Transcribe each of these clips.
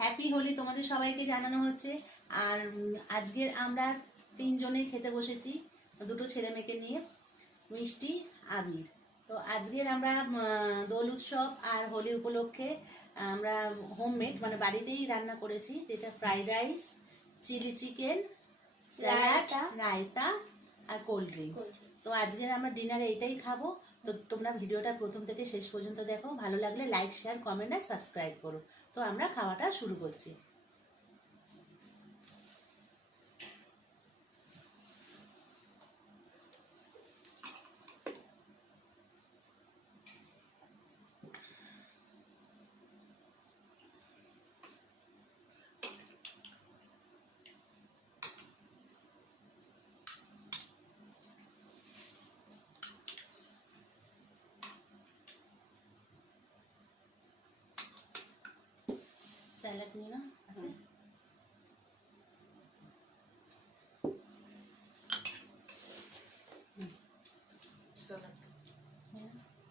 হ্যাপি হোলি তোমাদের সবাইকে জানানো হচ্ছে। আর আজকের আমরা তিনজনে খেতে বসেছি, দুটো ছেলে মেয়েকে নিয়ে, মিষ্টি আবির। তো আজকের আমরা দোল উৎসব আর হোলি উপলক্ষে আমরা হোমমেড মানে বাড়িতেই রান্না করেছি, যেটা fried rice, chilli chicken, salad, raita আর কোল্ড ড্রিঙ্কস। তো আজকের আমরা ডিনারে এটাই খাবো। তো তোমরা ভিডিওটা প্রথম থেকে শেষ পর্যন্ত দেখো, ভালো লাগলে লাইক, শেয়ার, কমেন্ট আর সাবস্ক্রাইব করো। তো আমরা খাওয়াটা শুরু করছি। স্যালাড নিয়ে না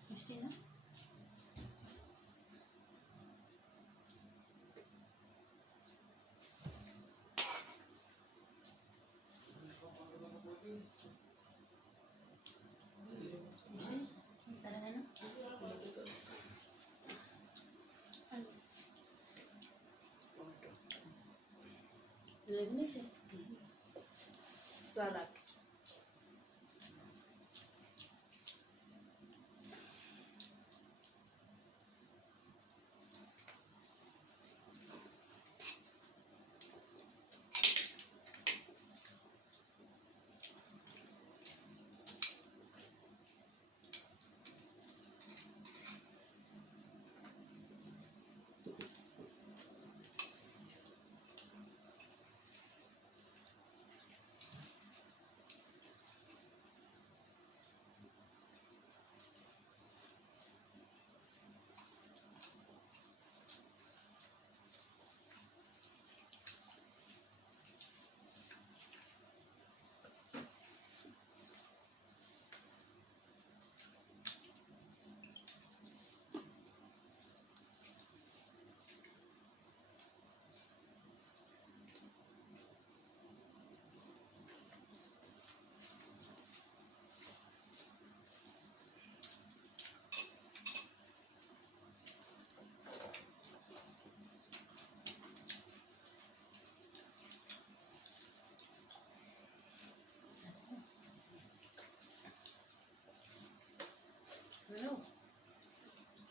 মিষ্টি না লেগনেছে সালাদ।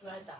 রায়তা।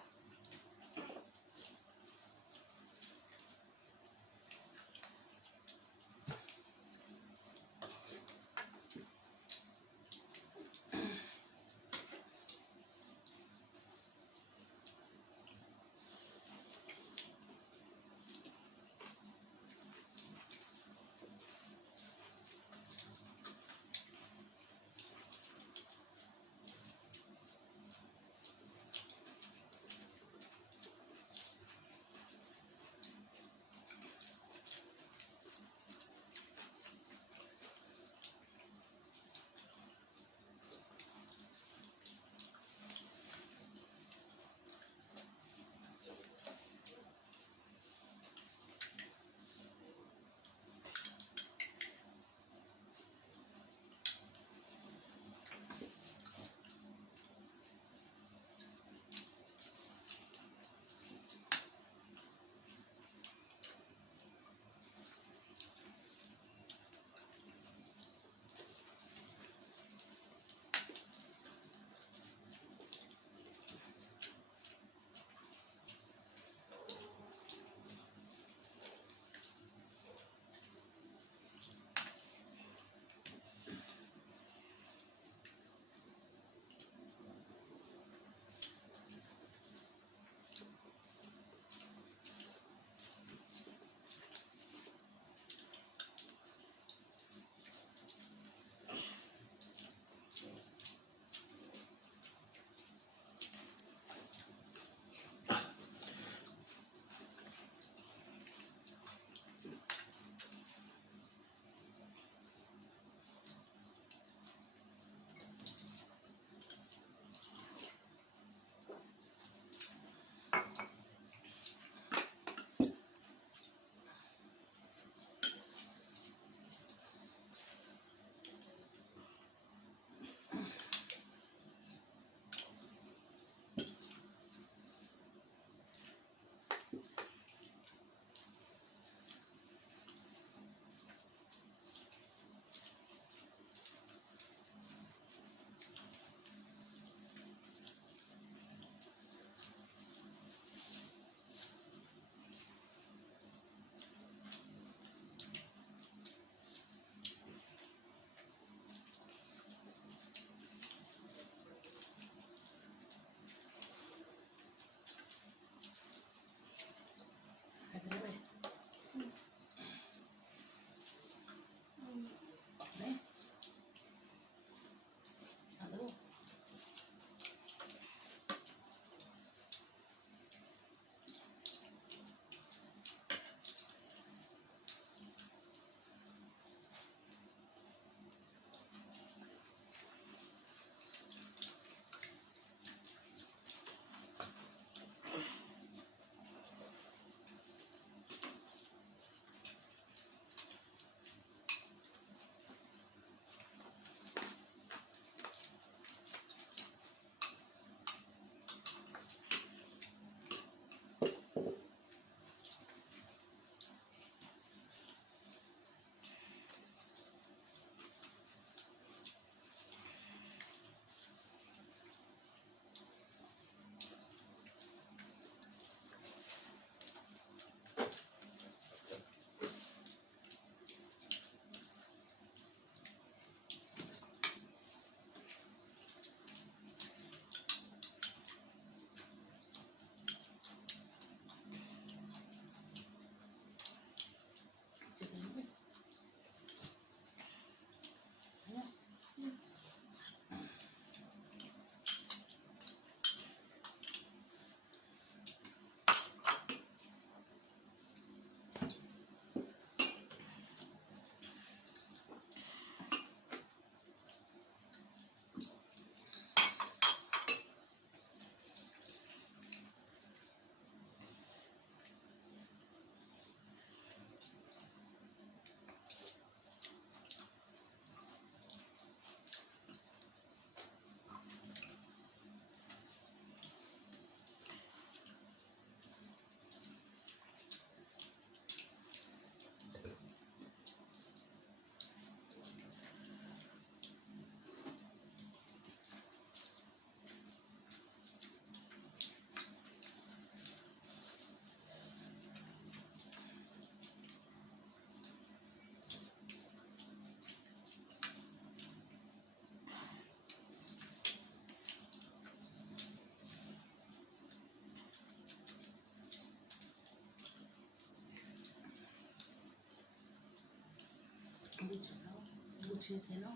গুছিয়ে খেয়ে নাও,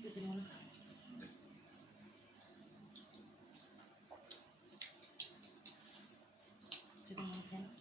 চিকেনগুলো খাও। চিকেনগুলো খেয়ে নাও।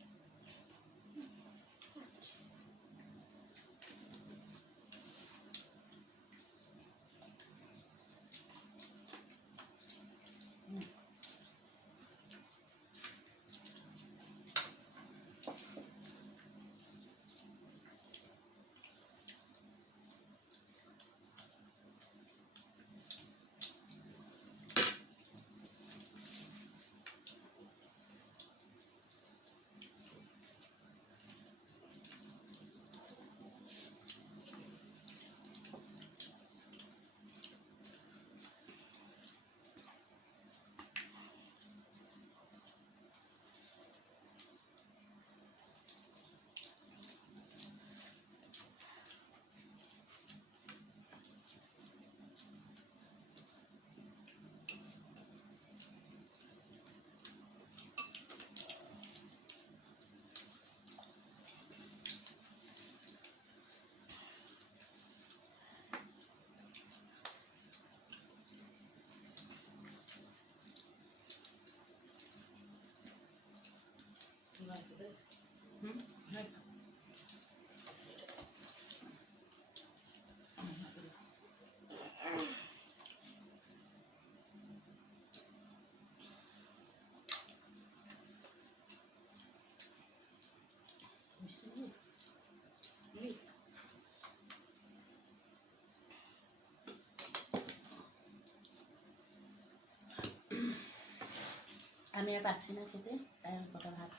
আমি আর পাচ্ছি না খেতে, তাই কটা ভাত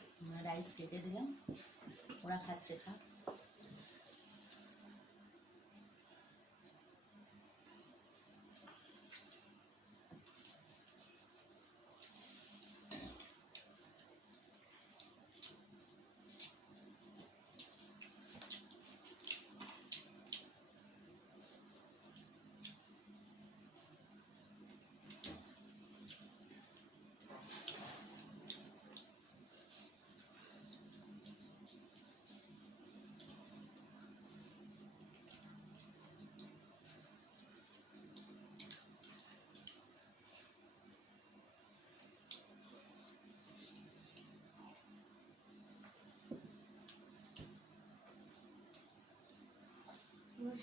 রাইস কেটে দিলাম, ওরা খাচ্ছে। খা।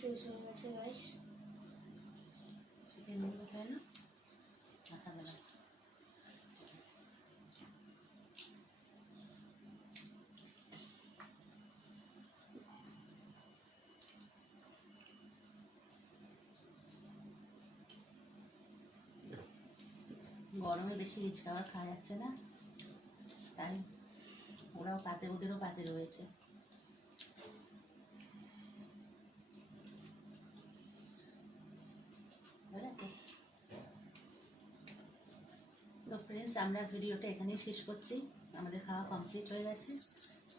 শেষ হয়ে গেছে রাইস। চিকেনগুলো খায় না খাবে না। গরমে বেশি রিচ খাবার খাওয়া যাচ্ছে না, তাই ওরাও পাতে, ওদেরও পাতে রয়েছে। তো ফ্রেন্ডস, আমরা ভিডিওটা এখানেই শেষ করছি। আমাদের খাওয়া কমপ্লিট হয়ে গেছে।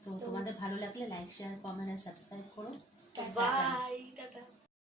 তো তোমাদের ভালো লাগলে লাইক, শেয়ার, কমেন্ট আর সাবস্ক্রাইব